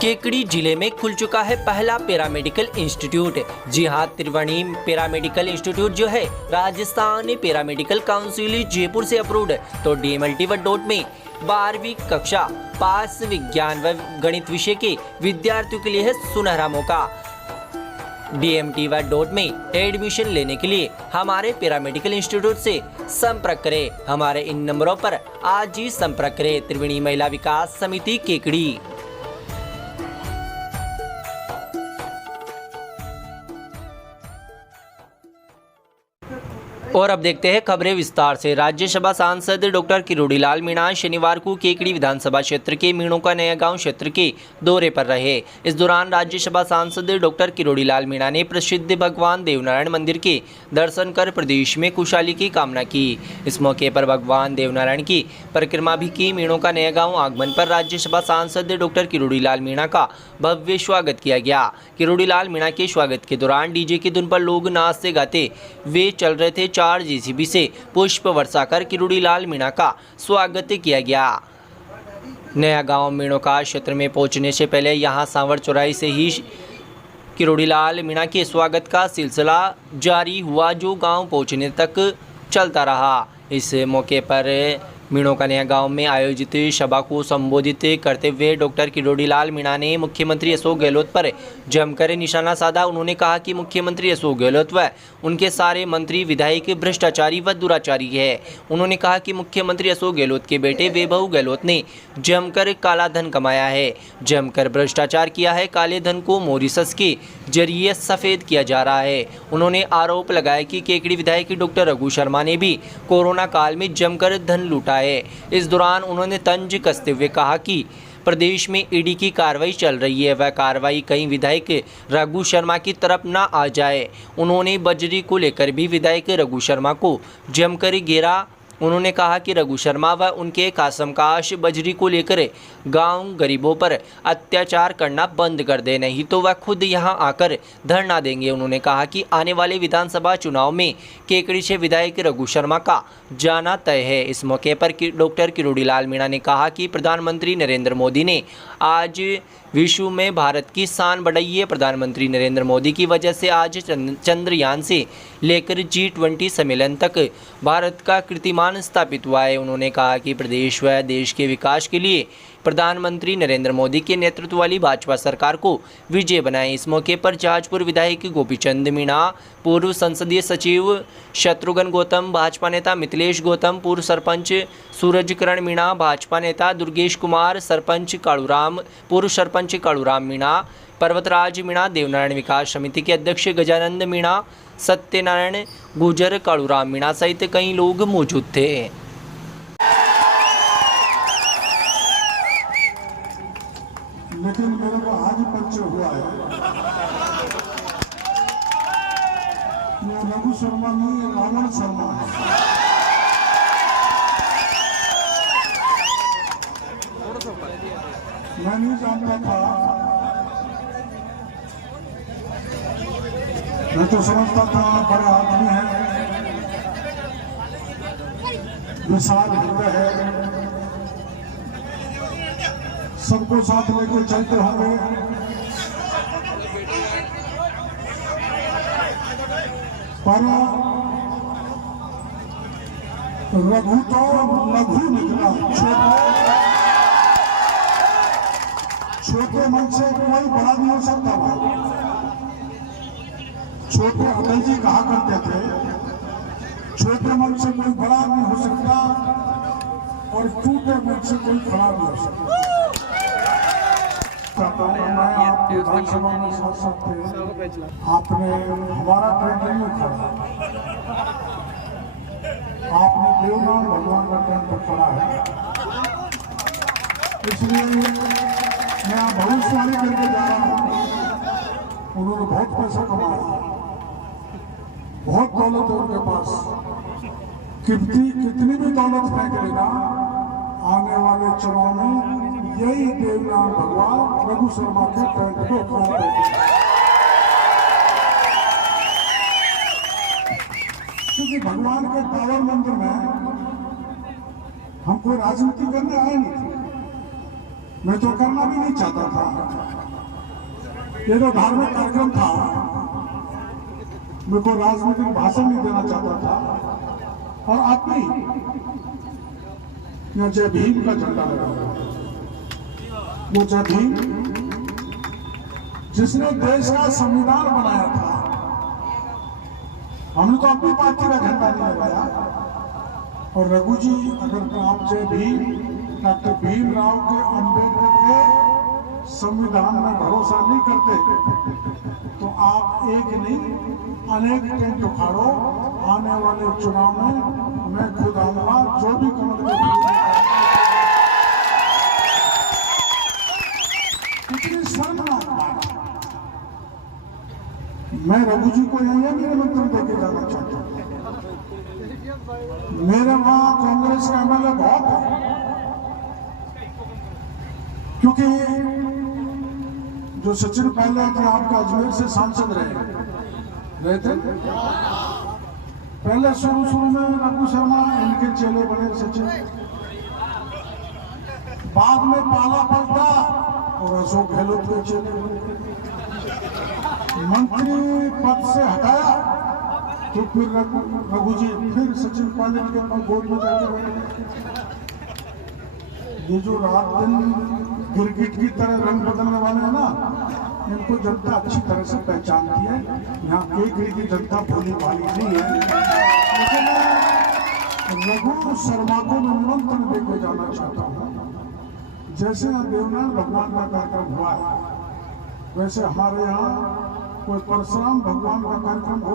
केकड़ी जिले में खुल चुका है पहला पैरामेडिकल इंस्टीट्यूट। जी हां, त्रिवेणी पैरामेडिकल इंस्टीट्यूट जो है राजस्थान पैरामेडिकल काउंसिल जयपुर से अप्रूव्ड। तो डीएमएलटी व डॉट में 12वीं कक्षा पास विज्ञान व गणित विषय के विद्यार्थियों के लिए है सुनहरा मौका। डीएमटी व डॉट में एडमिशन लेने के लिए हमारे पैरामेडिकल इंस्टीट्यूट से संपर्क करें। हमारे इन नंबरों पर आज ही संपर्क करें। त्रिवेणी महिला विकास समिति केकड़ी। और अब देखते हैं खबरें विस्तार से। राज्यसभा सांसद डॉक्टर किरोड़ीलाल मीणा शनिवार को केकड़ी विधानसभा क्षेत्र के मीणों का नया गांव क्षेत्र के दौरे पर रहे। इस दौरान राज्यसभा सांसद डॉक्टर किरोड़ीलाल मीणा ने प्रसिद्ध भगवान देवनारायण मंदिर के दर्शन कर प्रदेश में खुशहाली की कामना की। इस मौके पर भगवान देवनारायण की परिक्रमा भी की। मीणों का नया गाँव आगमन पर राज्यसभा सांसद डॉक्टर किरोड़ीलाल मीणा का भव्य स्वागत किया गया। किरोड़ीलाल मीणा के स्वागत के दौरान डीजे की धुन पर लोग नाचते गाते वे चल रहे थे। 4 जेसीबी से पुष्प वर्षा कर किरोड़ीलाल मीणा का स्वागत किया गया। नया गांव मीणों का क्षेत्र में पहुंचने से पहले यहां सांवर चौराहे से ही किरोड़ीलाल मीणा के स्वागत का सिलसिला जारी हुआ, जो गांव पहुंचने तक चलता रहा। इस मौके पर मीणों का नया गांव में आयोजित सभा को संबोधित करते हुए डॉक्टर किरोड़ीलाल मीणा ने मुख्यमंत्री अशोक गहलोत पर जमकर निशाना साधा। उन्होंने कहा कि मुख्यमंत्री अशोक गहलोत व उनके सारे मंत्री विधायक भ्रष्टाचारी व दुराचारी है। उन्होंने कहा कि मुख्यमंत्री अशोक गहलोत के बेटे वैभव गहलोत ने जमकर काला धन कमाया है, जमकर भ्रष्टाचार किया है। काले धन को मॉरिशस के जरिए सफ़ेद किया जा रहा है। उन्होंने आरोप लगाया कि केकड़ी विधायक डॉक्टर रघु शर्मा ने भी कोरोना काल में जमकर धन लूटा है। इस दौरान उन्होंने तंज कसते हुए कहा कि प्रदेश में ईडी की कार्रवाई चल रही है, वह कार्रवाई कहीं विधायक रघु शर्मा की तरफ ना आ जाए। उन्होंने बजरी को लेकर भी विधायक रघु शर्मा को जमकर घेरा। उन्होंने कहा कि रघु शर्मा व उनके कासमकाश बजरी को लेकर गांव गरीबों पर अत्याचार करना बंद कर दे, नहीं तो वह खुद यहां आकर धरना देंगे। उन्होंने कहा कि आने वाले विधानसभा चुनाव में केकड़ी से विधायक रघु शर्मा का जाना तय है। इस मौके पर डॉक्टर किरोड़ीलाल मीणा ने कहा कि प्रधानमंत्री नरेंद्र मोदी ने आज विश्व में भारत की शान बढ़ाई है। प्रधानमंत्री नरेंद्र मोदी की वजह से आज चंद्रयान से लेकर G20 सम्मेलन तक भारत का कीर्तिमान स्थापित हुआ है। उन्होंने कहा कि प्रदेश व देश के विकास के लिए प्रधानमंत्री नरेंद्र मोदी के नेतृत्व वाली भाजपा सरकार को विजय बनाए। इस मौके पर जहाजपुर विधायक गोपीचंद मीणा, पूर्व संसदीय सचिव शत्रुघ्न गौतम, भाजपा नेता मिथिलेश गौतम, पूर्व सरपंच सूरजकरण मीणा, भाजपा नेता दुर्गेश कुमार, सरपंच कालूराम, पूर्व सरपंच कालूराम मीणा, पर्वतराज मीणा, देवनारायण विकास समिति के अध्यक्ष गजानंद मीणा, सत्यनारायण गुजर, कालूराम मीणा सहित कई लोग मौजूद थे। लेकिन मेरे को आज परिचय हुआ है ये रघु शर्मा नहीं, रावण शर्मा है। मैं नहीं जानता था, मैं तो समझता था बड़े आदमी है, विशाल हृदय है, सबको साथ लेकर चलते होंगे। पर रघु तो लघु निकला, छोटे मन से कोई बड़ा नहीं हो सकता भाई। छोटे अटल जी कहा करते थे, छोटे मन से कोई बड़ा नहीं हो सकता और टूटे मन से कोई खड़ा नहीं हो सकता। विधानसभा में सांसद थे, आपने हमारा ट्रेंड नहीं उठाया, आपने देवनारायण भगवान का ट्रेंड पकड़ा है। इसलिए मैं भविष्यवाणी करके जा रहा हूँ। उन्होंने बहुत पैसा कमाया, बहुत दौलत है उनके पास, कितनी भी दौलत फेंक लेना, आने वाले चुनाव में यही देवनारायण भगवान रघु शर्मा के टेंट को खड़ा करेंगे। क्योंकि भगवान के पावन मंदिर में हम कोई राजनीति करने आए नहीं थे, मैं तो करना भी नहीं चाहता था। ये तो धार्मिक कार्यक्रम था, मैं कोई राजनीतिक भाषण नहीं देना चाहता था। और आप भी यहाँ जय भीम का झंडा लगा हुआ, वो जय भीम जिसने देश का संविधान बनाया था। हमने तो अपनी पार्टी का झंडा नहीं लगाया। और रघु जी, अगर आप जय भीम डॉक्टर भीमराव के अंबेडकर के संविधान में भरोसा नहीं करते तो आप एक नहीं अनेक टेंट उखाड़ो। आने वाले चुनाव में मैं खुद आऊंगा, जो भी कमल के इतनी शर्मनाक बात। मैं रघु जी को यही निमंत्रण देके जाना चाहता हूँ। मेरे वहां कांग्रेस का एमएलए बहुत है, क्योंकि जो सचिन पहले थे आपके अजमेर से सांसद रहे थे। पहले शुरू में रघु शर्मा इनके चेले बने सचिन, बाद में पाला पलटा और अशोक गहलोत के चेले बने। मंत्री पद से हटाया तो फिर रघु जी फिर सचिन पायलट के गोद में जाके बैठे। ये जो रात दिन गिरगिट की तरह रंग बदलने वाले हैं ना, इनको जनता अच्छी तरह से पहचानती है। यहाँ एक की जनता भोली भाली नहीं है। लेकिन रघु शर्मा को मैं निमंत्रण देकर जाना चाहता हूँ। जैसे देवनाथ भगवान का कार्यक्रम हुआ है, वैसे हमारे यहाँ कोई परशुराम भगवान का कार्यक्रम हो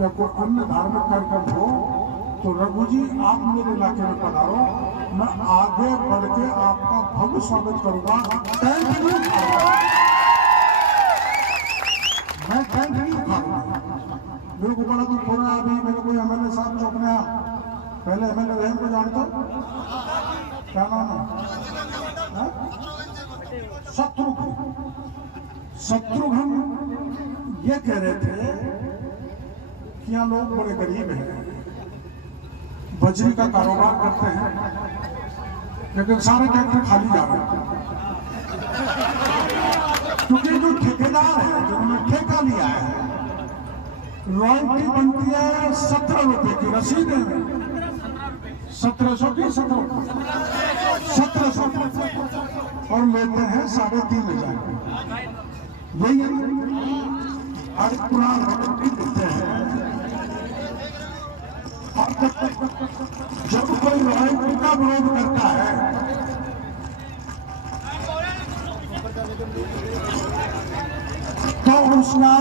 या कोई अन्य धार्मिक कार्यक्रम हो तो रघु जी आप मेरे इलाके में पधारो, मैं आगे बढ़ के आपका भव्य स्वागत करूंगा। टेंट नहीं उठाऊंगा, मैं टेंट नहीं उठाऊंगा। मेरे को बड़ा दुख हो रहा है। अभी मेरे को एमएलए साहब चौकने, पहले एमएलए रहे को जानता हूँ, क्या नाम है? शत्रुघ्न ये कह रहे थे कि यहाँ लोग बड़े गरीब हैं, बजरी का कारोबार करते हैं, लेकिन सारे ट्रैक्टर खाली जा रहे हैं। क्योंकि जो ठेकेदार है, जिन्होंने ठेका लिया है, रॉयल्टी बनती है 17 रुपए की, रसीद है 1700 की 1700 और लेते हैं 3,500। यही पुराण देते हैं। जब कोई रॉयल्टी का विरोध करता है तो उसका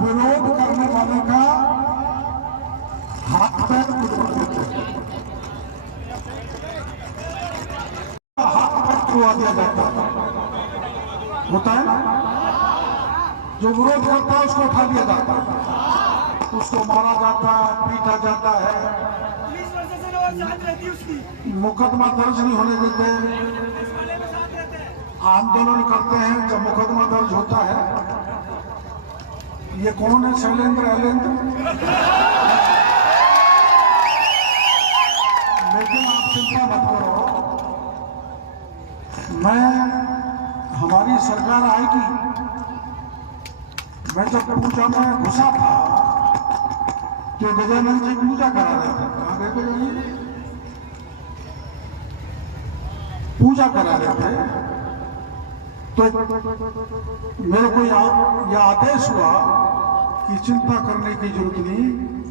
विरोध करने वाले का हाथ पैर तोड़ देते हैं, हाथ पैर तोड़ दिया जाता होता है ना। जो विरोध करता है उसको उठा लिया जाता है, उसको मारा जाता है, पीटा जाता है, मुकदमा दर्ज नहीं होने देते, आंदोलन करते हैं। जब मुकदमा दर्ज होता है, ये कौन है? शैलेंद्र ऐलेंद्र। लेकिन आप चिंता मत करो, हमारी सरकार आएगी। मैं जब पूजा में घुसा था तो गजानन जी पूजा करा रहे थे। कहाँ गए गजानन जी? पूजा करा रहे थे। तो मेरे को यह आदेश हुआ कि चिंता करने की जरूरत नहीं,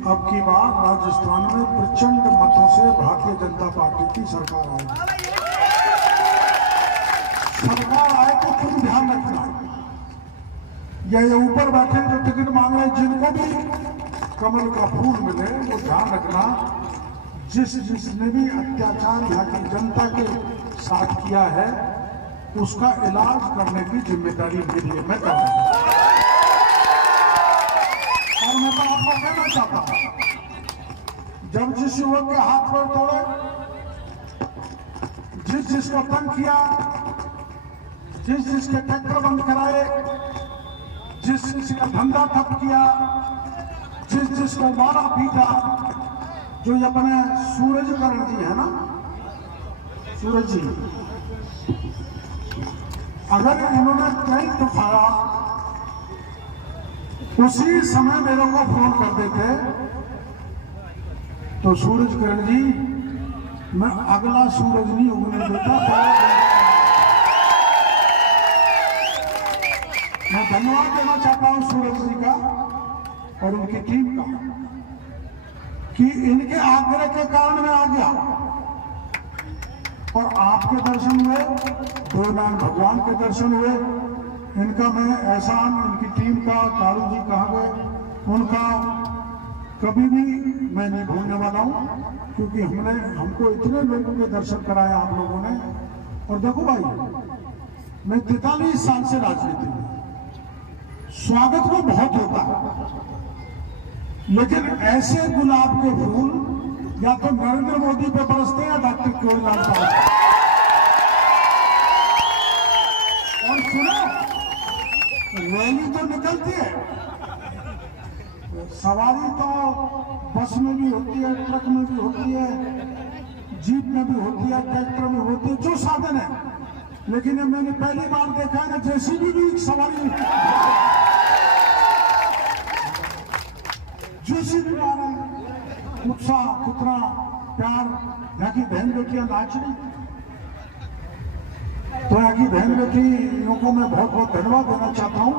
अब की बार राजस्थान में प्रचंड मतों से भारतीय जनता पार्टी की सरकार आएगी। सरकार आए तो तुम ध्यान रखना, या ये ऊपर बैठे जो टिकट मांग रहे, जिनको भी कमल का फूल मिले, वो ध्यान रखना, जिसने भी अत्याचार यहाँ की जनता के साथ किया है उसका इलाज करने की जिम्मेदारी मेरी है, मैं कर रहा हूं। और मैं तो आपको कहना चाहता हूं, जब जिस युवक के हाथ पर तोड़े, जिसको तंग किया, जिसके ट्रैक्टर बंद कराए, जिसका धंधा ठप किया, जिसको मारा पीटा, जो ये अपने सूरज करण जी है ना, सूरज जी, अगर इन्होंने टेंट उठाया उसी समय मेरे को फोन कर देते तो सूरज किरण जी मैं अगला सूरज नहीं उगने देता। मैं धन्यवाद देना चाहता हूं सूरज जी का और उनकी टीम का कि इनके आग्रह के कारण मैं आ गया और आपके दर्शन हुए, देवनारायण भगवान के दर्शन हुए। इनका मैं एहसान इनकी टीम का, कालू जी कहाँ गए, उनका कभी भी मैं नहीं भूलने वाला हूं क्योंकि हमको इतने लोगों के दर्शन कराए आप लोगों ने। और देखो भाई, मैं 43 साल से राजनीति में, स्वागत को बहुत होता है लेकिन ऐसे गुलाब के फूल या तो नरेंद्र मोदी पे बरसते हैं या डॉक्टर किरोड़ीलाल साहब। और सुनो, रैली तो निकलती है, सवारी तो बस में भी होती है, ट्रक में भी होती है, जीप में भी होती है, ट्रैक्टर में होती है, जो साधन है। लेकिन मैंने पहली बार देखा है ना जेसीबी भी सवारी जेसीबी आ रहा है। उत्साह कितना प्यार, यहाँ की बहन बेटियां नाच रही। तो यहाँ की बहन बेटियों को मैं बहुत बहुत धन्यवाद देना चाहता हूँ।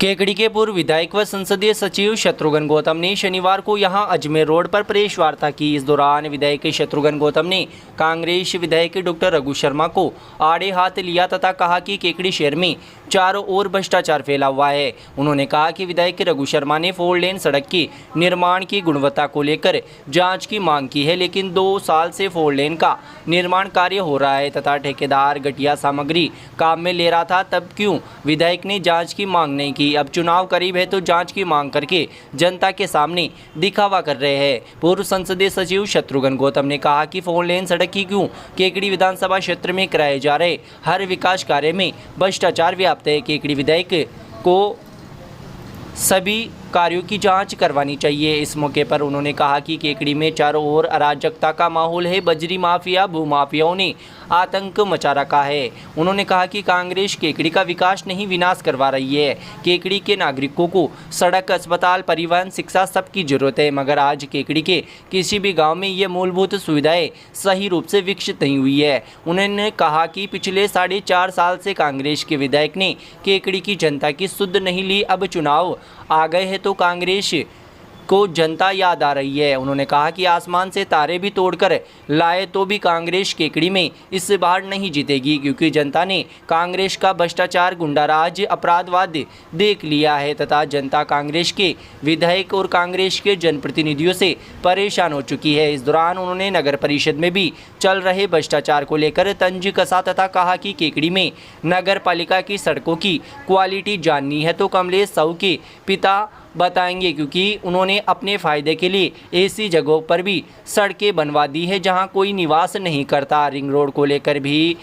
केकड़ी के पूर्व विधायक व संसदीय सचिव शत्रुघ्न गौतम ने शनिवार को यहां अजमेर रोड पर प्रेस वार्ता की। इस दौरान विधायक शत्रुघ्न गौतम ने कांग्रेस विधायक डॉक्टर रघु शर्मा को आड़े हाथ लिया तथा कहा कि केकड़ी शहर में चारों ओर भ्रष्टाचार फैला हुआ है। उन्होंने कहा कि विधायक रघु शर्मा ने 4 लेन सड़क के निर्माण की गुणवत्ता को लेकर जाँच की मांग की है, लेकिन 2 साल से 4 लेन का निर्माण कार्य हो रहा है तथा ठेकेदार घटिया सामग्री काम में ले रहा था, तब क्यों विधायक ने जाँच की मांग नहीं की। अब चुनाव करीब है तो जांच की मांग करके जनता के सामने दिखावा कर रहे हैं। पूर्व संसदीय सचिव शत्रुघ्न गौतम ने कहा कि 4 लेन सड़क की क्यों केकड़ी विधानसभा क्षेत्र में कराए जा रहे हर विकास कार्य में भ्रष्टाचार व्याप्त है। केकड़ी विधायक को सभी कार्यों की जांच करवानी चाहिए। इस मौके पर उन्होंने कहा कि केकड़ी में चारों ओर अराजकता का माहौल है, बजरी माफिया, भूमाफियाओं ने आतंक मचा रखा है। उन्होंने कहा कि कांग्रेस केकड़ी का विकास नहीं विनाश करवा रही है। केकड़ी के नागरिकों को सड़क, अस्पताल, परिवहन, शिक्षा सबकी जरूरत है, मगर आज केकड़ी के किसी भी गाँव में ये मूलभूत सुविधाएं सही रूप से विकसित नहीं हुई है। उन्होंने कहा कि पिछले 4.5 साल से कांग्रेस के विधायक ने केकड़ी की जनता की सुध नहीं ली। अब चुनाव आ गए हैं तो कांग्रेस को जनता याद आ रही है। उन्होंने कहा कि आसमान से तारे भी तोड़कर लाए तो भी कांग्रेस केकड़ी में इस बार नहीं जीतेगी, क्योंकि जनता ने कांग्रेस का भ्रष्टाचार, गुंडाराज, अपराधवाद देख लिया है तथा जनता कांग्रेस के विधायक और कांग्रेस के जनप्रतिनिधियों से परेशान हो चुकी है। इस दौरान उन्होंने नगर परिषद में भी चल रहे भ्रष्टाचार को लेकर तंज कसा तथा कहा कि केकड़ी में नगर पालिका की सड़कों की क्वालिटी जाननी है तो कमलेश साहू के पिता बताएंगे, क्योंकि उन्होंने अपने फ़ायदे के लिए ऐसी जगहों पर भी सड़कें बनवा दी है जहां कोई निवास नहीं करता। रिंग रोड को लेकर भी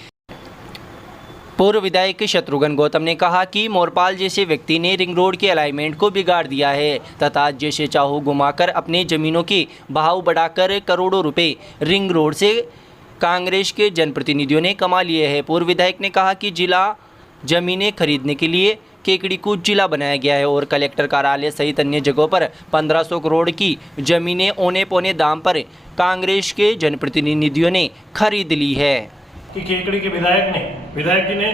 पूर्व विधायक शत्रुघ्न गौतम ने कहा कि मोरपाल जैसे व्यक्ति ने रिंग रोड के अलाइनमेंट को बिगाड़ दिया है तथा जैसे चाहो घुमाकर अपने ज़मीनों के भाव बढ़ाकर करोड़ों रुपए रिंग रोड से कांग्रेस के जनप्रतिनिधियों ने कमा लिए हैं। पूर्व विधायक ने कहा कि जिला ज़मीनें खरीदने के लिए केकड़ी को जिला बनाया गया है और कलेक्टर कार्यालय सहित अन्य जगहों पर 1500 करोड़ की जमीनें औने पौने दाम पर कांग्रेस के जनप्रतिनिधियों ने खरीद ली है। कि केकड़ी के विधायक जी ने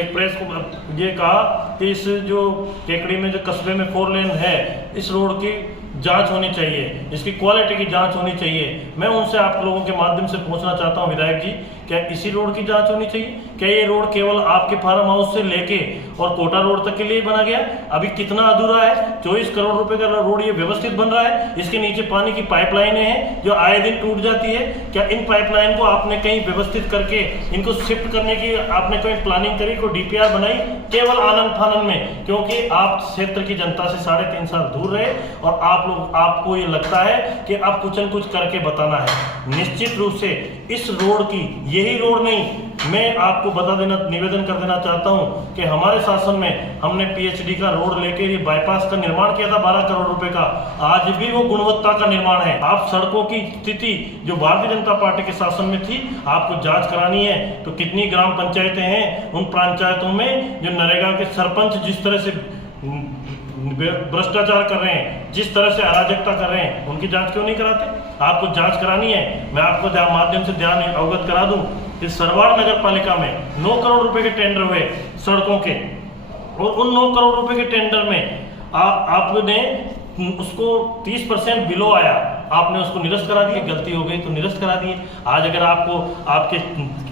एक प्रेस को ये कहा कि इस जो केकड़ी में जो कस्बे में 4 लेन है, इस रोड की जांच होनी चाहिए, इसकी क्वालिटी की जांच होनी चाहिए। मैं उनसे आप लोगों के माध्यम से पूछना चाहता हूं विधायक जी, क्या इसी रोड की जांच होनी चाहिए? क्या ये रोड केवल आपके फार्म हाउस से लेके और कोटा रोड तक के लिए बना गया? अभी कितना अधूरा है? 24 करोड़ रुपए का रोड ये व्यवस्थित बन रहा है, इसके नीचे पानी की पाइपलाइनें हैं जो आए दिन टूट जाती है। क्या इन पाइपलाइन को आपने कहीं व्यवस्थित करके इनको शिफ्ट करने की आपने कहीं प्लानिंग करी, कोई डीपीआर बनाई? केवल आनंद फानंद में, क्योंकि आप क्षेत्र की जनता से 3.5 साल दूर रहे और आपको ये लगता है कि अब कुछ न कुछ करके बताना है। निश्चित रूप से इस रोड की, यही रोड नहीं, मैं आपको निवेदन कर देना चाहता हूं कि हमारे शासन में हमने पीएचडी का रोड लेके ये बाईपास का निर्माण किया था 12 करोड़ रुपए का। आज भी वो गुणवत्ता का निर्माण है। आप सड़कों की स्थिति जो भारतीय जनता पार्टी के शासन में थी, आपको जांच करानी है तो कितनी ग्राम पंचायतें हैं, उन पंचायतों में जो नरेगा के सरपंच जिस तरह से भ्रष्टाचार कर रहे हैं, जिस तरह से अराजकता कर रहे हैं, उनकी जांच क्यों नहीं कराते? आपको जांच करानी है। मैं आपको माध्यम से ध्यान अवगत करा दूं कि सरवाड़ नगर पालिका में 9 करोड़ रुपए के टेंडर हुए सड़कों के, और उन 9 करोड़ रुपए के टेंडर में आपने उसको 30% बिलो आया, आपने उसको निरस्त करा दिए। गलती हो गई तो निरस्त करा दिए। आज अगर आपको आपके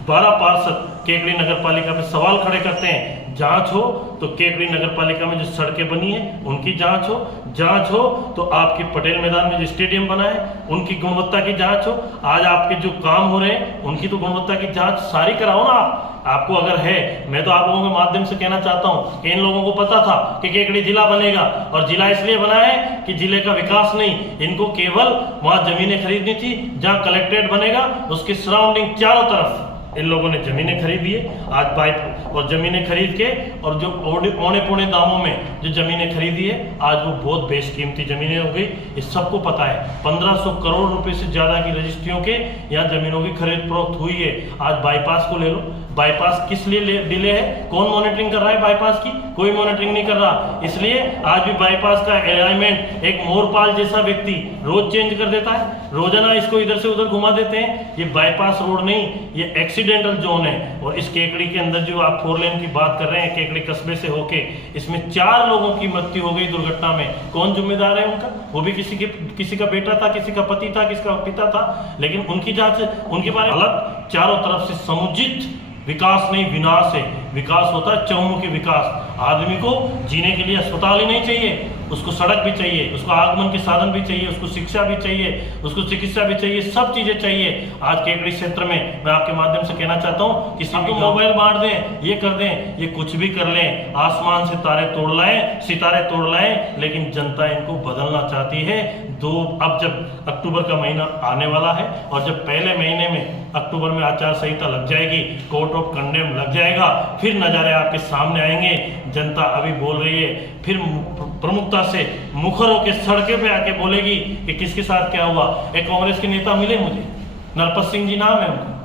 12 पार्षद केकड़ी नगर पालिका पे सवाल खड़े करते हैं, जांच हो तो केकड़ी नगर पालिका में जो सड़कें बनी है उनकी जांच हो तो आपके पटेल मैदान में जो स्टेडियम बना है उनकी गुणवत्ता की जांच हो। आज आपके जो काम हो रहे हैं उनकी तो गुणवत्ता की जांच सारी कराओ ना। आपको अगर है, मैं तो आप लोगों के माध्यम से कहना चाहता हूं कि इन लोगों को पता था कि केकड़ी जिला बनेगा, और जिला इसलिए बना है कि जिले का विकास नहीं, इनको केवल वहां जमीनें खरीदनी थी जहां कलेक्ट्रेट बनेगा, उसके सराउंडिंग चारों तरफ इन लोगों ने जमीनें खरीदी है। आज पाइप और जमीनें खरीद के, और जो औने पौने दामों में जो जमीनें खरीदी है, आज वो बहुत बेशकीमती जमीनें हो गई। इस सबको पता है। 1500 करोड़ रुपए से ज्यादा की रजिस्ट्रियों के यहाँ जमीनों की खरीद फरोख्त हुई है। आज बाईपास को ले लो, बाईपास किस लिए डिले है? कौन मॉनिटरिंग कर रहा है बाईपास की? कोई मॉनिटरिंग नहीं कर रहा। इसलिए आज भी बाईपास का अलाइनमेंट एक मोरपाल जैसा व्यक्ति रोज चेंज कर देता है, रोजाना इसको इधर से उधर घुमा देते हैं। ये बाईपास रोड नहीं, ये एक्सीडेंटल जोन है। और इस केकड़ी के अंदर जो आप 4 लेन की बात कर रहे हैं, केकड़ी कस्बे से होके, इसमें 4 लोगों की मृत्यु हो गई दुर्घटना में। कौन जिम्मेदार है उनका? वो भी किसी का बेटा था, किसी का पति था, किसी का पिता था, लेकिन उनकी जांच, उनके बारे में अलग चारों तरफ से समुचित विकास नहीं, विनाश है। विकास होता है चहुमुखी विकास। आदमी को जीने के लिए अस्पताल ही नहीं चाहिए, उसको सड़क भी चाहिए, उसको आगमन के साधन भी चाहिए, उसको शिक्षा भी चाहिए, उसको चिकित्सा भी चाहिए, सब चीजें चाहिए। आज केकड़ी क्षेत्र में मैं आपके माध्यम से कहना चाहता हूँ, किसी को मोबाइल बांट दें, ये कर दें, ये कुछ भी कर लें, आसमान से सितारे तोड़ लाएं, लेकिन जनता इनको बदलना चाहती है। अब जब अक्टूबर का महीना आने वाला है, और जब पहले महीने में अक्टूबर में आचार संहिता लग जाएगी, कोर्ट ऑफ कंडेम लग जाएगा, फिर नजारे आपके सामने आएंगे। जनता अभी बोल रही है, फिर प्रमुखता से मुखर होकर सड़के पे आके बोलेगी कि किसके साथ क्या हुआ। एक कांग्रेस के नेता मिले मुझे, नरपत सिंह जी नाम है उनका,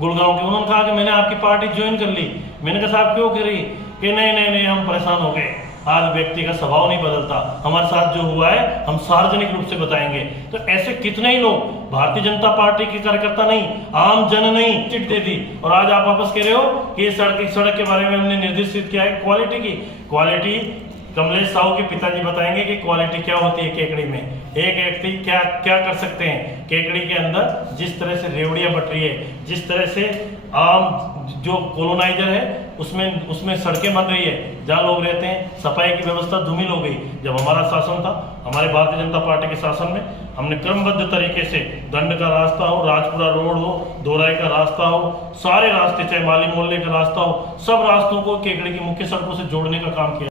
गुड़गांव के। उन्होंने कहा कि मैंने आपकी पार्टी ज्वाइन कर ली। मैंने कहा साहब क्यों करी? कि नहीं हम परेशान हो गए। आज व्यक्ति का स्वभाव नहीं बदलता। हमारे साथ जो हुआ है हम सार्वजनिक रूप से बताएंगे। तो ऐसे कितने ही लोग, भारतीय जनता पार्टी के कार्यकर्ता नहीं, आम जन नहीं, चिट दे दी, और आज आप वापस कह रहे हो कि ये सड़क के बारे में हमने निर्देशित किया है। क्वालिटी की क्वालिटी कमलेश साहू के पिताजी बताएंगे कि क्वालिटी क्या होती है केकड़ी में। एक व्यक्ति क्या कर सकते हैं केकड़ी के अंदर, जिस तरह से रेवड़ियां बट रही है, जिस तरह से आम जो कॉलोनाइजर है उसमें सड़कें बन रही है, जहाँ लोग रहते हैं, सफाई की व्यवस्था धूमिल हो गई। जब हमारा शासन था, हमारे भारतीय जनता पार्टी के शासन में, हमने क्रमबद्ध तरीके से दंड का रास्ता हो, राजपुरा रोड हो, दोराई का रास्ता हो, सारे रास्ते, चाहे माली मोहल्ले का रास्ता हो, सब रास्तों को केकड़ी की मुख्य सड़कों से जोड़ने का काम किया।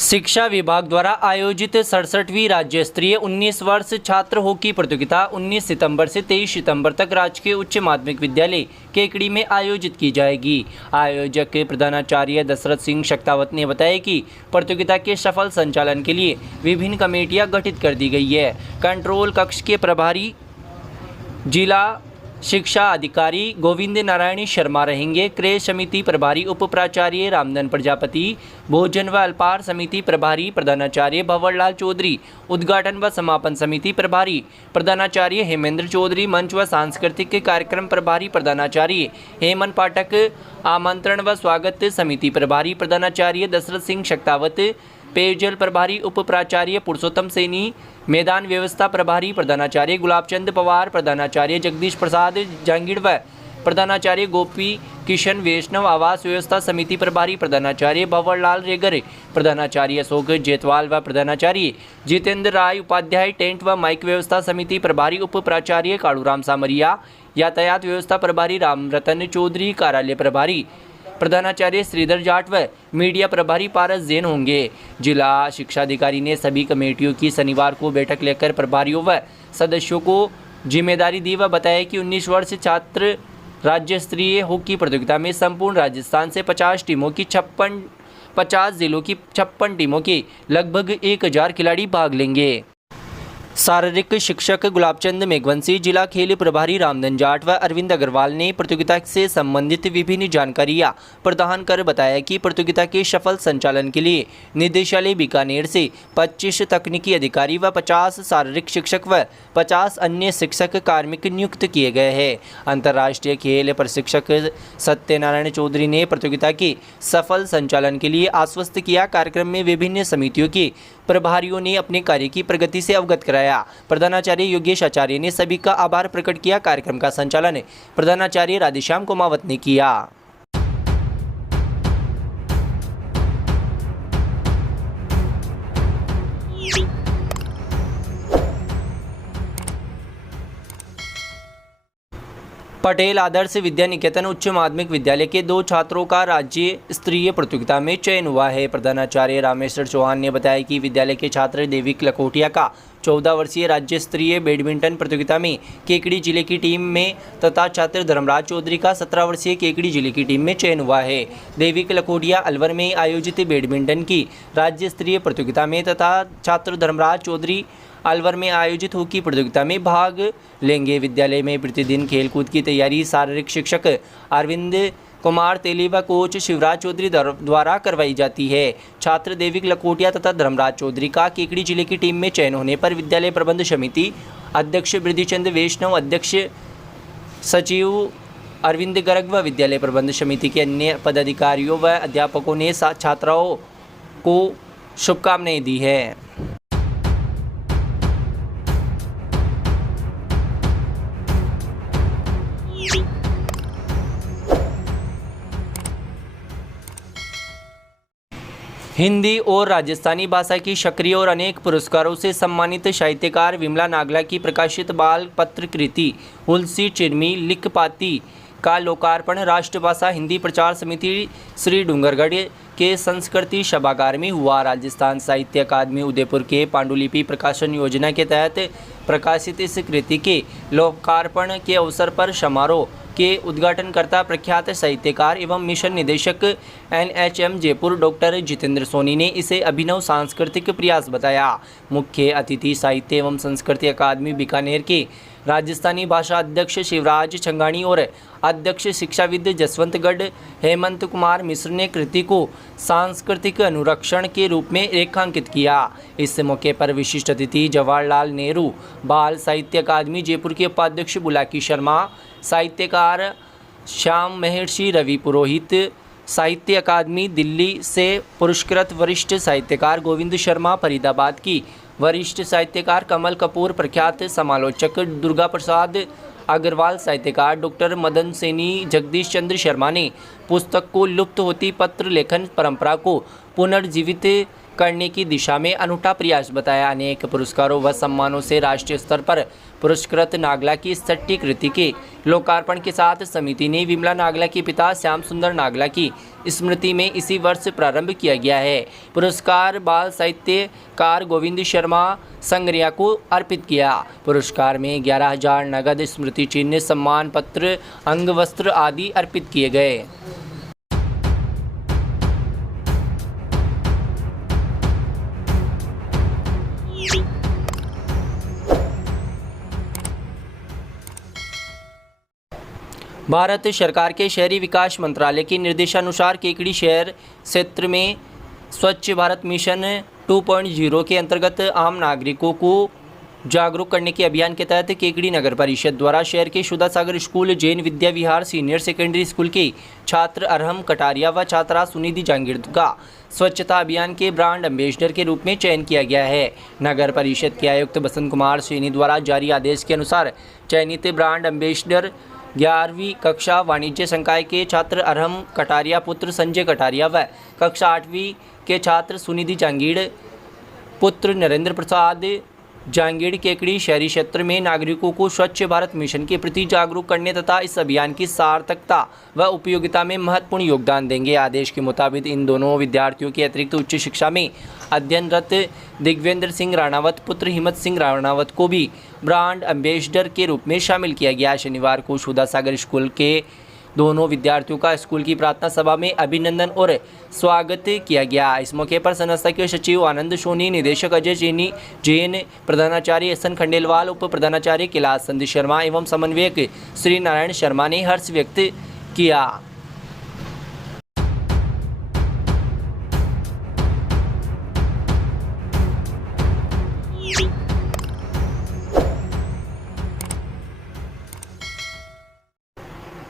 शिक्षा विभाग द्वारा आयोजित 67वीं राज्य स्तरीय 19 वर्ष छात्र हॉकी प्रतियोगिता 19 सितंबर से 23 सितंबर तक राजकीय उच्च माध्यमिक विद्यालय केकड़ी में आयोजित की जाएगी। आयोजक प्रधानाचार्य दशरथ सिंह शक्तावत ने बताया कि प्रतियोगिता के सफल संचालन के लिए विभिन्न कमेटियां गठित कर दी गई है। कंट्रोल कक्ष के प्रभारी जिला शिक्षा अधिकारी गोविंद नारायण शर्मा रहेंगे। क्रय समिति प्रभारी उप प्राचार्य रामधन प्रजापति, भोजन व अल्पाहार समिति प्रभारी प्रधानाचार्य भंवरलाल चौधरी, उद्घाटन व समापन समिति प्रभारी प्रधानाचार्य हेमेंद्र चौधरी, मंच व सांस्कृतिक कार्यक्रम प्रभारी प्रधानाचार्य हेमंत पाठक, आमंत्रण व स्वागत समिति प्रभारी प्रधानाचार्य दशरथ सिंह शक्तावत, पेयजल प्रभारी उप प्राचार्य पुरुषोत्तम सैनी, मैदान व्यवस्था प्रभारी प्रधानाचार्य गुलाबचंद पवार, प्रधानाचार्य जगदीश प्रसाद जहांगीर व प्रधानाचार्य गोपी किशन वैष्णव, आवास व्यवस्था समिति प्रभारी प्रधानाचार्य भंवरलाल रेगर, प्रधानाचार्य अशोक जेतवाल व प्रधानाचार्य जितेंद्र राय उपाध्याय, टेंट व माइक व्यवस्था समिति प्रभारी उप प्राचार्य कालूराम सामरिया, यातायात व्यवस्था प्रभारी रामरतन चौधरी, कार्यालय प्रभारी प्रधानाचार्य श्रीधर जाट व मीडिया प्रभारी पारस जैन होंगे। जिला शिक्षा अधिकारी ने सभी कमेटियों की शनिवार को बैठक लेकर प्रभारियों व सदस्यों को जिम्मेदारी दी व बताया कि 19 वर्ष छात्र राज्य स्तरीय हॉकी प्रतियोगिता में संपूर्ण राजस्थान से 50 टीमों की 50 जिलों की 56 टीमों के लगभग 1000 खिलाड़ी भाग लेंगे। शारीरिक शिक्षक गुलाबचंद मेघवंशी, जिला खेल प्रभारी रामधन जाट व अरविंद अग्रवाल ने प्रतियोगिता से संबंधित विभिन्न जानकारियां प्रदान कर बताया कि प्रतियोगिता के सफल संचालन के लिए निदेशालय बीकानेर से 25 तकनीकी अधिकारी व 50 शारीरिक शिक्षक व 50 अन्य शिक्षक कार्मिक नियुक्त किए गए हैं। अंतर्राष्ट्रीय खेल प्रशिक्षक सत्यनारायण चौधरी ने प्रतियोगिता के सफल संचालन के लिए आश्वस्त किया। कार्यक्रम में विभिन्न समितियों के प्रभारियों ने अपने कार्य की प्रगति से अवगत कराया। प्रधानाचार्य योगेश आचार्य ने सभी का आभार प्रकट किया। कार्यक्रम का संचालन प्रधानाचार्य राधेश्याम कुमावत ने किया। पटेल आदर्श विद्या निकेतन उच्च माध्यमिक विद्यालय के 2 छात्रों का राज्य स्तरीय प्रतियोगिता में चयन हुआ है। प्रधानाचार्य रामेश्वर चौहान ने बताया कि विद्यालय के छात्र देविक लखोटिया का 14 वर्षीय राज्य स्तरीय बैडमिंटन प्रतियोगिता में केकड़ी जिले की टीम में तथा छात्र धर्मराज चौधरी का 17 वर्षीय केकड़ी जिले की टीम में चयन हुआ है। देविक लखोटिया अलवर में आयोजित बैडमिंटन की राज्य स्तरीय प्रतियोगिता में तथा छात्र धर्मराज चौधरी अलवर में आयोजित हॉकी प्रतियोगिता में भाग लेंगे। विद्यालय में प्रतिदिन खेलकूद की तैयारी शारीरिक शिक्षक अरविंद कुमार तेली व कोच शिवराज चौधरी द्वारा करवाई जाती है। छात्र देविक लखोटिया तथा धर्मराज चौधरी का केकड़ी जिले की टीम में चयन होने पर विद्यालय प्रबंध समिति अध्यक्ष बृद्धिचंद वैष्णव, अध्यक्ष सचिव अरविंद गर्ग व विद्यालय प्रबंध समिति के अन्य पदाधिकारियों व अध्यापकों ने छात्राओं को शुभकामनाएं दी है। हिंदी और राजस्थानी भाषा की सक्रिय और अनेक पुरस्कारों से सम्मानित साहित्यकार विमला नागला की प्रकाशित बाल पत्र कृति हुलसी चिरमी लिख पाती का लोकार्पण राष्ट्रभाषा हिंदी प्रचार समिति श्री डूंगरगढ़ के संस्कृति सभागार में हुआ। राजस्थान साहित्य अकादमी उदयपुर के पांडुलिपि प्रकाशन योजना के तहत प्रकाशित इस कृति के लोकार्पण के अवसर पर समारोह के उद्घाटनकर्ता प्रख्यात साहित्यकार एवं मिशन निदेशक NHM जयपुर डॉक्टर जितेंद्र सोनी ने इसे अभिनव सांस्कृतिक प्रयास बताया। मुख्य अतिथि साहित्य एवं संस्कृति अकादमी बीकानेर के राजस्थानी भाषा अध्यक्ष शिवराज छंगाणी और अध्यक्ष शिक्षाविद जसवंतगढ़ हेमंत कुमार मिश्र ने कृति को सांस्कृतिक अनुरक्षण के रूप में रेखांकित किया। इस मौके पर विशिष्ट अतिथि जवाहरलाल नेहरू बाल साहित्य अकादमी जयपुर के उपाध्यक्ष बुलाकी शर्मा, साहित्यकार श्याम महर्षि रवि पुरोहित, साहित्य अकादमी दिल्ली से पुरस्कृत वरिष्ठ साहित्यकार गोविंद शर्मा, फरीदाबाद की वरिष्ठ साहित्यकार कमल कपूर, प्रख्यात समालोचक दुर्गा प्रसाद अग्रवाल, साहित्यकार डॉक्टर मदन सैनी, जगदीश चंद्र शर्मा ने पुस्तक को लुप्त होती पत्र लेखन परंपरा को पुनर्जीवित करने की दिशा में अनूठा प्रयास बताया। अनेक पुरस्कारों व सम्मानों से राष्ट्रीय स्तर पर पुरस्कृत नागला की 60 कृति के लोकार्पण के साथ समिति ने विमला नागला के पिता श्याम सुंदर नागला की स्मृति में इसी वर्ष प्रारंभ किया गया है। पुरस्कार बाल साहित्यकार गोविंद शर्मा संग्रिया को अर्पित किया। पुरस्कार में 11,000 नगद, स्मृति चिन्ह, सम्मान पत्र, अंगवस्त्र आदि अर्पित किए गए। भारत सरकार के शहरी विकास मंत्रालय के निर्देशानुसार केकड़ी शहर क्षेत्र में स्वच्छ भारत मिशन 2.0 के अंतर्गत आम नागरिकों को जागरूक करने के अभियान के तहत केकड़ी नगर परिषद द्वारा शहर के शुदा सागर school, Jain Vidya Vihar senior secondary school के छात्र अरहम कटारिया व छात्रा सुनिधि जांगीर का स्वच्छता अभियान के ब्रांड एम्बेसडर के रूप में चयन किया गया है। नगर परिषद के आयुक्त बसंत कुमार सैनी द्वारा जारी आदेश के अनुसार चयनित ब्रांड एम्बेसडर 11वीं कक्षा वाणिज्य संकाय के छात्र अरहम कटारिया पुत्र संजय कटारिया व कक्षा 8वीं के छात्र सुनिधि जांगीर पुत्र नरेंद्र प्रसाद जांगीड़ केकड़ी शहरी क्षेत्र में नागरिकों को स्वच्छ भारत मिशन के प्रति जागरूक करने तथा इस अभियान की सार्थकता व उपयोगिता में महत्वपूर्ण योगदान देंगे। आदेश के मुताबिक इन दोनों विद्यार्थियों के अतिरिक्त उच्च शिक्षा में अध्ययनरत दिग्वेंद्र सिंह राणावत पुत्र हिम्मत सिंह राणावत को भी ब्रांड एम्बेसडर के रूप में शामिल किया गया। शनिवार को सुधा सागर स्कूल के दोनों विद्यार्थियों का स्कूल की प्रार्थना सभा में अभिनंदन और स्वागत किया गया। इस मौके पर संस्था के सचिव आनंद सोनी, निदेशक अजय जैन, प्रधानाचार्य एस एन खंडेलवाल, उप प्रधानाचार्य कैलाश चंद शर्मा एवं समन्वयक श्री नारायण शर्मा ने हर्ष व्यक्त किया।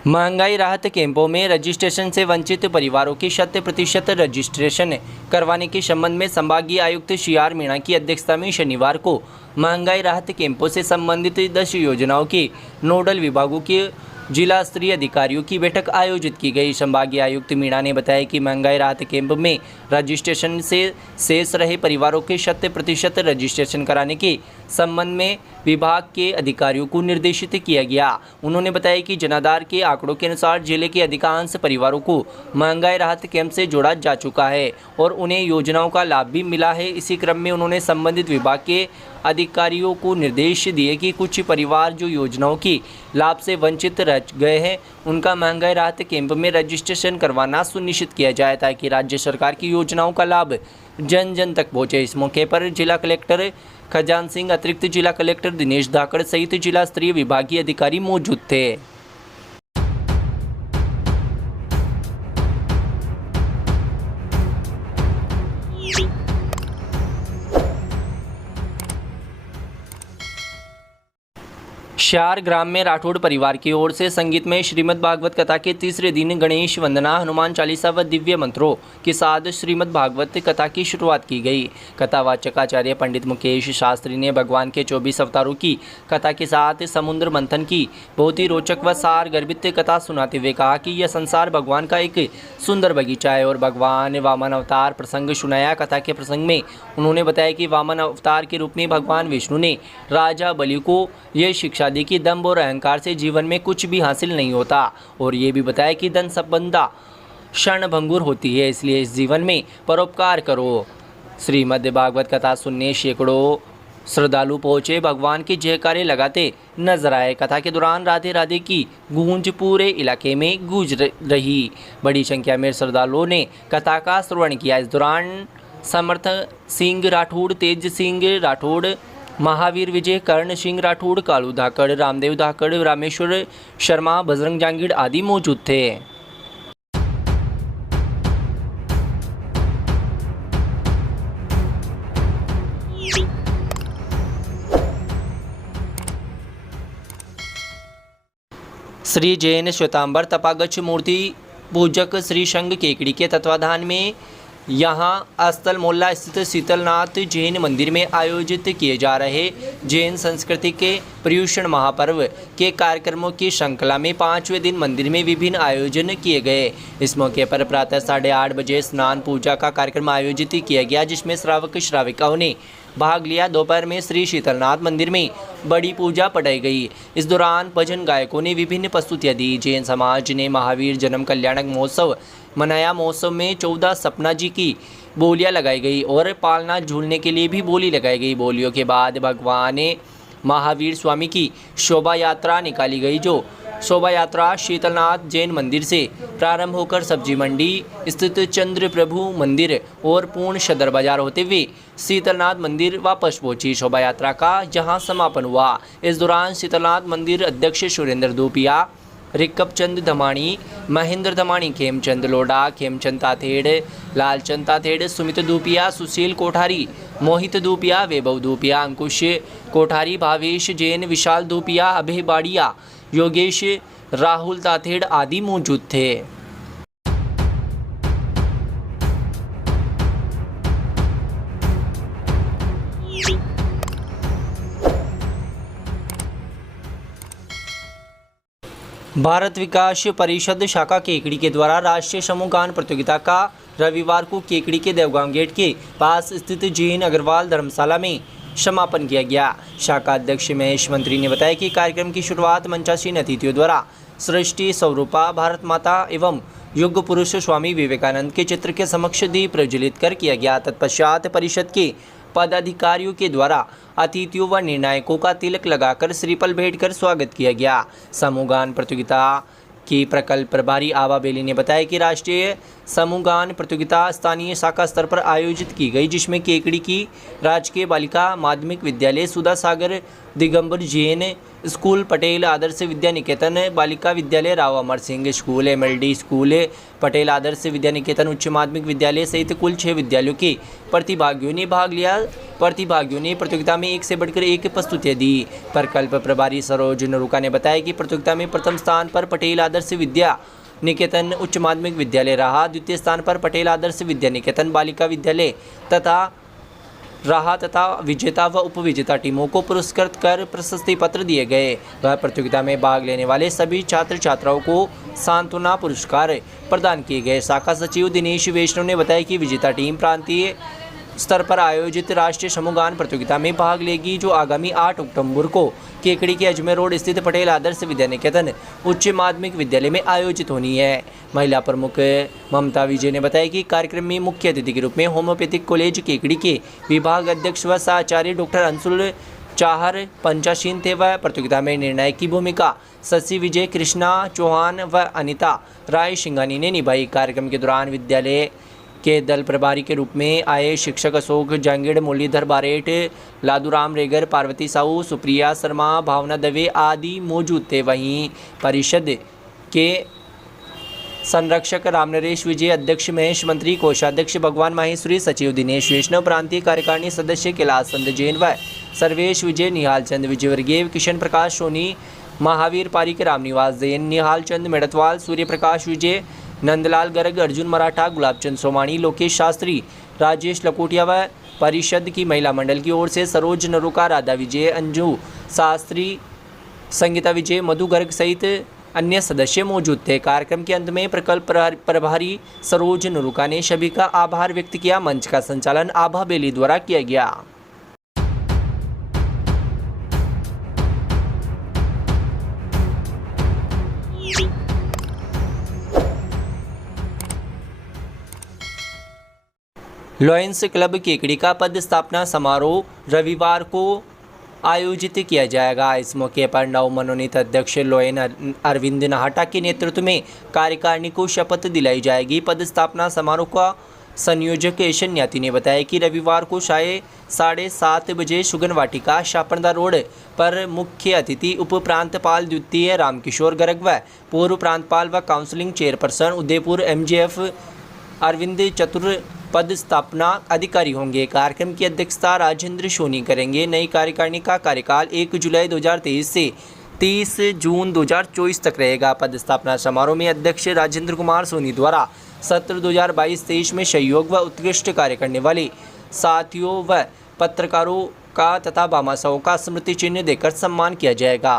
महंगाई राहत कैंपों में रजिस्ट्रेशन से वंचित परिवारों की 100% रजिस्ट्रेशन करवाने के संबंध में संभागीय आयुक्त CR मीणा की अध्यक्षता में शनिवार को महंगाई राहत कैंपों से संबंधित 10 योजनाओं के नोडल विभागों के जिला स्तरीय अधिकारियों की बैठक आयोजित की गई। संभागीय आयुक्त मीणा ने बताया कि महंगाई राहत कैंप में रजिस्ट्रेशन से शेष रहे परिवारों के 100% रजिस्ट्रेशन कराने के संबंध में विभाग के अधिकारियों को निर्देशित किया गया। उन्होंने बताया कि जनाधार के आंकड़ों के अनुसार जिले के अधिकांश परिवारों को महंगाई राहत कैंप से जोड़ा जा चुका है और उन्हें योजनाओं का लाभ भी मिला है। इसी क्रम में उन्होंने संबंधित विभाग के अधिकारियों को निर्देश दिए कि कुछ परिवार जो योजनाओं की लाभ से वंचित रह गए हैं उनका महंगाई राहत कैंप में रजिस्ट्रेशन करवाना सुनिश्चित किया जाए ताकि राज्य सरकार की योजनाओं का लाभ जन जन तक पहुँचे। इस मौके पर जिला कलेक्टर खजान सिंह, अतिरिक्त जिला कलेक्टर दिनेश धाकड़ सहित जिला स्तरीय विभागीय अधिकारी मौजूद थे। शार ग्राम में राठौड़ परिवार की ओर से संगीतमय श्रीमद् भागवत कथा के तीसरे दिन गणेश वंदना, हनुमान चालीसा व दिव्य मंत्रों के साथ श्रीमद् भागवत कथा की शुरुआत की गई। कथावाचक आचार्य पंडित मुकेश शास्त्री ने भगवान के 24 अवतारों की कथा के साथ समुद्र मंथन की बहुत ही रोचक व सार गर्भित कथा सुनाते हुए कहा कि यह संसार भगवान का एक सुंदर बगीचा है और भगवान वामन अवतार प्रसंग सुनाया। कथा के प्रसंग में उन्होंने बताया कि वामन अवतार के रूप में भगवान विष्णु ने राजा बलि को यह शिक्षा दी कि दंभ और अहंकार से जीवन में कुछ भी हासिल नहीं होता और ये भी बताया कि धन संपदा क्षणभंगुर होती है, इसलिए इस जीवन में परोपकार करो। श्रीमद् भागवत कथा सुनने सैकड़ों श्रद्धालु पहुंचे भगवान के जयकारे लगाते नजर आए। कथा के दौरान राधे राधे की गूंज पूरे इलाके में गूंज रही। बड़ी संख्या में श्रद्धालुओं ने कथा का श्रवण किया। इस दौरान समर्थ सिंह राठौड़, तेज सिंह राठौड़, महावीर विजय, कर्ण सिंह राठौड़, कालू धाकड़, रामदेव धाकड़, रामेश्वर शर्मा, बजरंग जांगीड़ आदि मौजूद थे। श्री जैन श्वेतांबर तपागच्छ मूर्ति पूजक श्री संघ केकड़ी के तत्वाधान में यहाँ स्थल मोहल्ला स्थित शीतलनाथ जैन मंदिर में आयोजित किए जा रहे जैन संस्कृति के पर्युषण महापर्व के कार्यक्रमों की श्रृंखला में 5वें दिन मंदिर में विभिन्न आयोजन किए गए। इस मौके पर प्रातः 8:30 बजे स्नान पूजा का कार्यक्रम आयोजित किया गया, जिसमें श्रावक श्राविकाओं ने भाग लिया। दोपहर में श्री शीतलनाथ मंदिर में बड़ी पूजा पढ़ाई गई। इस दौरान भजन गायकों ने विभिन्न प्रस्तुतियां दी। जैन समाज ने महावीर जन्म कल्याणक महोत्सव मनाया। महोत्सव में 14 सपना जी की बोलियां लगाई गई और पालना झूलने के लिए भी बोली लगाई गई। बोलियों के बाद भगवान महावीर स्वामी की शोभा यात्रा निकाली गई, जो शोभा यात्रा शीतलनाथ जैन मंदिर से प्रारंभ होकर सब्जी मंडी स्थित चंद्र प्रभु मंदिर और पूर्ण सदर बाजार होते हुए शीतलनाथ मंदिर वापस पहुंची। शोभा यात्रा का जहां समापन हुआ। इस दौरान शीतलनाथ मंदिर अध्यक्ष सुरेंद्र दूपिया, रिकब चंद धमाणी, महेंद्र धमाणी, खेमचंद लोढ़ा, खेमचंद ताथेड़, लालचंद ताथेड़, सुमित दूपिया, सुशील कोठारी, मोहित दूपिया, वैभव दूपिया, अंकुश कोठारी, भावेश जैन, विशाल दूपिया, अभय बाड़िया, योगेश, राहुल ताथेड़ आदि मौजूद थे। भारत विकास परिषद शाखा केकड़ी के द्वारा राष्ट्रीय समूह गान प्रतियोगिता का रविवार को केकड़ी के देवगांव गेट के पास स्थित जैन अग्रवाल धर्मशाला में समापन किया गया। शाखा अध्यक्ष महेश मंत्री ने बताया कि कार्यक्रम की शुरुआत मंचासीन अतिथियों द्वारा सृष्टि स्वरूपा भारत माता एवं युग पुरुष स्वामी विवेकानंद के चित्र के समक्ष दीप प्रज्वलित कर किया गया। तत्पश्चात परिषद के पदाधिकारियों के द्वारा अतिथियों व निर्णायकों का तिलक लगाकर श्रीफल भेंट कर स्वागत किया गया। समूह गान प्रतियोगिता की प्रकल्प प्रभारी आभा बेली ने बताया कि राष्ट्रीय समूह गान प्रतियोगिता स्थानीय शाखा स्तर पर आयोजित की गई, जिसमें केकड़ी की राजकीय बालिका माध्यमिक विद्यालय, सुधा सागर दिगंबर जैन स्कूल, पटेल आदर्श विद्या निकेतन बालिका विद्यालय, Rao Amar Singh school, MLD school, Patel Adarsh Vidya Niketan उच्च माध्यमिक विद्यालय सहित कुल 6 विद्यालयों के प्रतिभागियों ने भाग लिया। प्रतिभागियों ने प्रतियोगिता में एक से बढ़कर एक प्रस्तुतियाँ दी। प्रकल्प प्रभारी सरोज नरूका ने बताया कि प्रतियोगिता में प्रथम स्थान पर पटेल आदर्श विद्या निकेतन उच्च माध्यमिक विद्यालय रहा, द्वितीय स्थान पर पटेल आदर्श विद्या निकेतन बालिका विद्यालय तथा विजेता व उपविजेता टीमों को पुरस्कृत कर प्रशस्ति पत्र दिए गए। वह प्रतियोगिता में भाग लेने वाले सभी छात्र छात्राओं को सांत्वना पुरस्कार प्रदान किए गए। शाखा सचिव दिनेश वैष्णव ने बताया कि विजेता टीम प्रांतीय स्तर पर आयोजित राष्ट्रीय समूह गान प्रतियोगिता में भाग लेगी, जो आगामी 8 अक्टूबर को केकड़ी के अजमेर रोड स्थित पटेल आदर्श विद्या निकेतन उच्च माध्यमिक विद्यालय में आयोजित होनी है। महिला प्रमुख ममता विजय ने बताया कि कार्यक्रम में मुख्य अतिथि के रूप में होम्योपैथिक कॉलेज केकड़ी के विभाग अध्यक्ष व सहआचार्य डॉक्टर अंशुल चाहर पंचाशीन थे। वह प्रतियोगिता में निर्णायक की भूमिका शशि विजय, कृष्णा चौहान व अनिता राय सिंघानी ने निभाई। कार्यक्रम के दौरान विद्यालय के दल प्रभारी के रूप में आए शिक्षक अशोक जांगीड़, मुरलीधर बारेट, लादूराम रेगर, पार्वती साहू, सुप्रिया शर्मा, भावना दवे आदि मौजूद थे। वहीं परिषद के संरक्षक रामनरेश विजय, अध्यक्ष महेश मंत्री, कोषाध्यक्ष भगवान माहेश्वरी, सचिव दिनेश वैष्णव, प्रांतीय कार्यकारिणी सदस्य कैलाश चंद जैन व सर्वेश विजय, निहाल चंद विजयवर्गीय, किशन प्रकाश सोनी, महावीर पारिक, रामनिवास जैन, निहाल चंद मेड़तवाल, सूर्य प्रकाश विजय, नंदलाल गर्ग, अर्जुन मराठा, गुलाबचंद सोमानी, लोकेश शास्त्री, राजेश लकोटिया व परिषद की महिला मंडल की ओर से सरोज नरूका, राधा विजय, अंजू शास्त्री, संगीता विजय, मधु गर्ग सहित अन्य सदस्य मौजूद थे। कार्यक्रम के अंत में प्रकल्प प्रभारी सरोज नरूका ने सभी का आभार व्यक्त किया। मंच का संचालन आभा बेली द्वारा किया गया। लॉयंस क्लब केकड़ी का पद स्थापना समारोह रविवार को आयोजित किया जाएगा। इस मौके पर नवमनोनीत अध्यक्ष लोयन अरविंद नाहटा के नेतृत्व में कार्यकारिणी को शपथ दिलाई जाएगी। पद स्थापना समारोह का संयोजक ऐशन याती ने बताया कि रविवार को 7:30 बजे सुगन वाटिका शापरदा रोड पर मुख्य अतिथि उप प्रांतपाल द्वितीय रामकिशोर गर्ग व पूर्व प्रांतपाल व counselling chairperson Udaipur MGF Arvind Chatur पद स्थापना अधिकारी होंगे। कार्यक्रम की अध्यक्षता राजेंद्र सोनी करेंगे। नई कार्यकारिणी का कार्यकाल 1 जुलाई 2023 से 30 जून 2024 तक रहेगा। पद स्थापना समारोह में अध्यक्ष राजेंद्र कुमार सोनी द्वारा सत्र 2022-23 में सहयोग व उत्कृष्ट कार्य करने वाले साथियों व पत्रकारों का तथा भामाशाहों का स्मृति चिन्ह देकर सम्मान किया जाएगा।